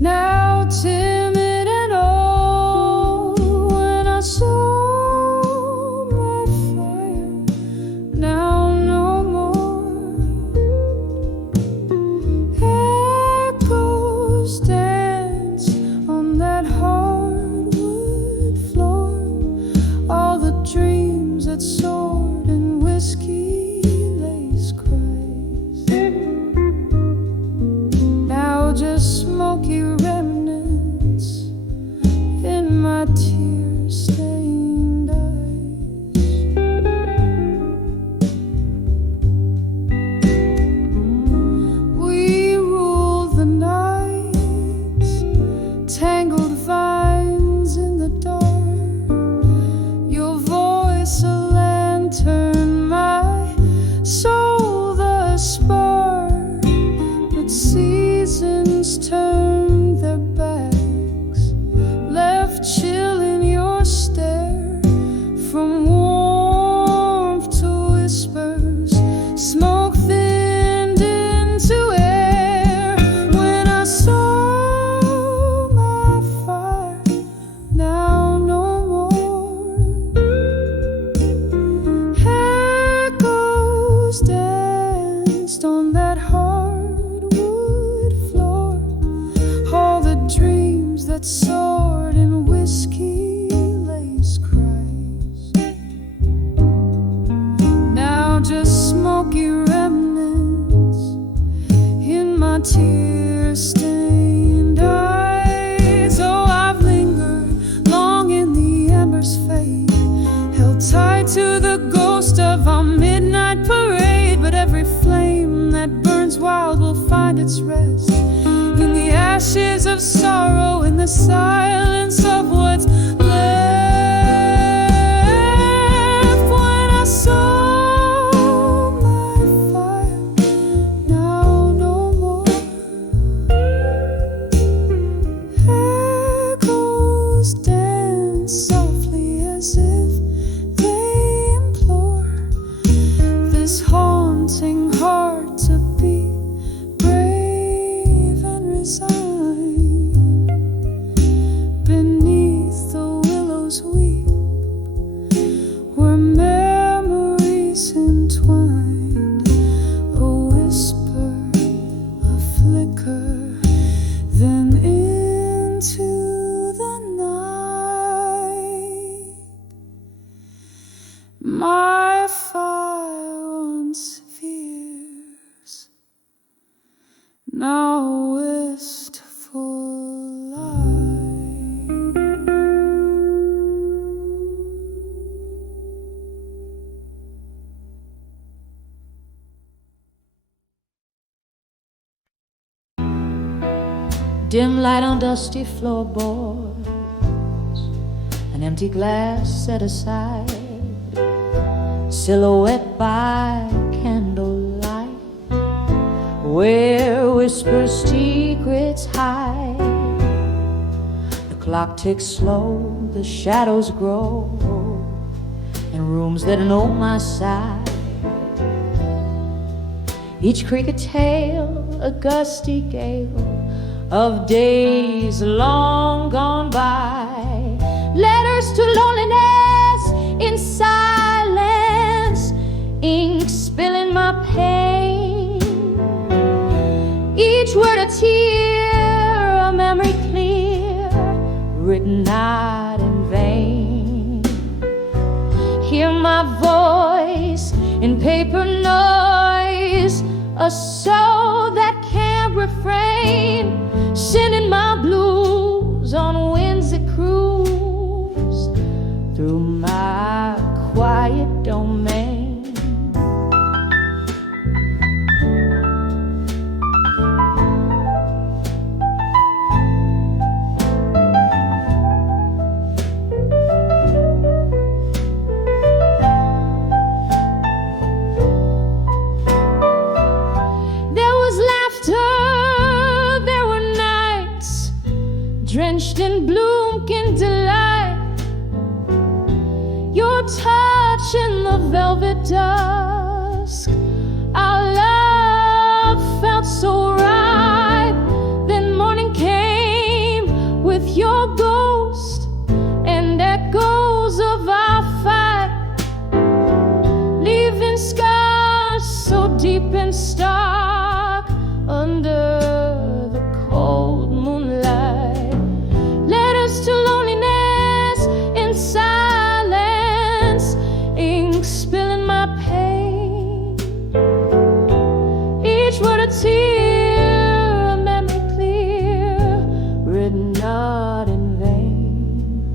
now timid and old. When I saw my fire, now no more. Echoes dance on that hardwood floor, all the dreams that soared in whiskey lace cries, now just smoky remnants in my tear-stained eyes. We ruled the nights, tangled vines in the dark, your voice a lantern, my soul the spark. But seasons turned their backs, left chill in your stare, from warmth to whispers, smoke thinned into air. When I saw my fire, now no more. Echoes danced on that hardwood floor, all the dreams that soared in whiskey lace cries, now just smoky remnants in my tear-stained eyes. Oh, I've lingered long in the embers fade, held tight to the ghost of our midnight parade. But every flame that burns wild will find its rest in the ashes of sorrow, in the silence of what's left. When I saw my fire, now no more. Echoes dance softly as if they implore this haunting heart to be brave and resigned. Beneath the willows weep, where memories entwined, a whisper, a flicker, then into the night. My fire once fierce, now wistful light. Dim light on dusty floorboards, an empty glass set aside, silhouette by candlelight, where whispered secrets hide. The clock ticks slow, the shadows grow in rooms that know my side. Each creak a tale, a gusty gale of days long gone by. Letters to loneliness in silence, ink spilling my pain. Each word a tear, a memory clear, written not in vain. Hear my voice in paper noise, a soul that can't refrain, sending my blues on winds that cruise through my quiet domain. Drenched in bloom and delight, your touch in the velvet dusk, our love felt so scars so deep and stark under the cold moonlight. Letters to loneliness in silence, ink spilling my pain. Each word a tear, a memory clear, written not in vain.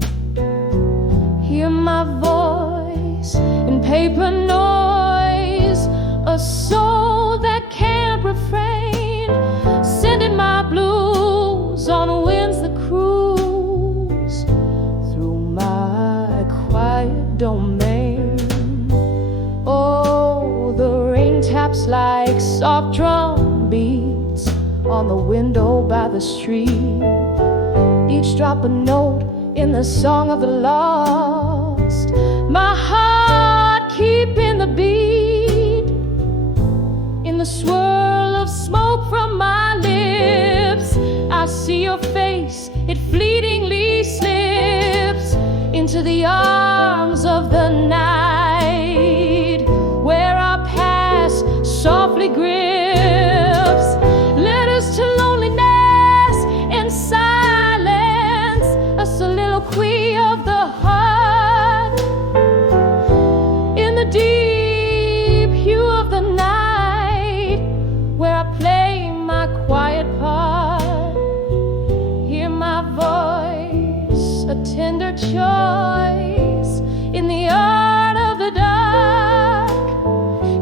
Hear my voice in paper noise, a soul that can't refrain, sending my blues on winds that cruise through my quiet domain. Oh, the rain taps like soft drum beats on the window by the street, each drop a note in the song of the lost. My heart keeping the beat in the swirl of smoke from my lips. I see your face, it fleetingly slips into the arms of the night, where our past softly grips. Letters to loneliness in silence, a soliloquy of the heart, in the deep hue of the night, where I play my quiet part. Hear my voice, a tender choice in the art of the dark,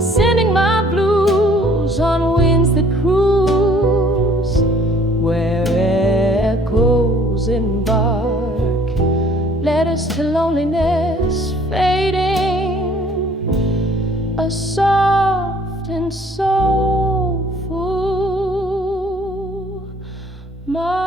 sending my blues on winds that cruise, where echoes embark. Letters to loneliness fading, a soft and soulful march.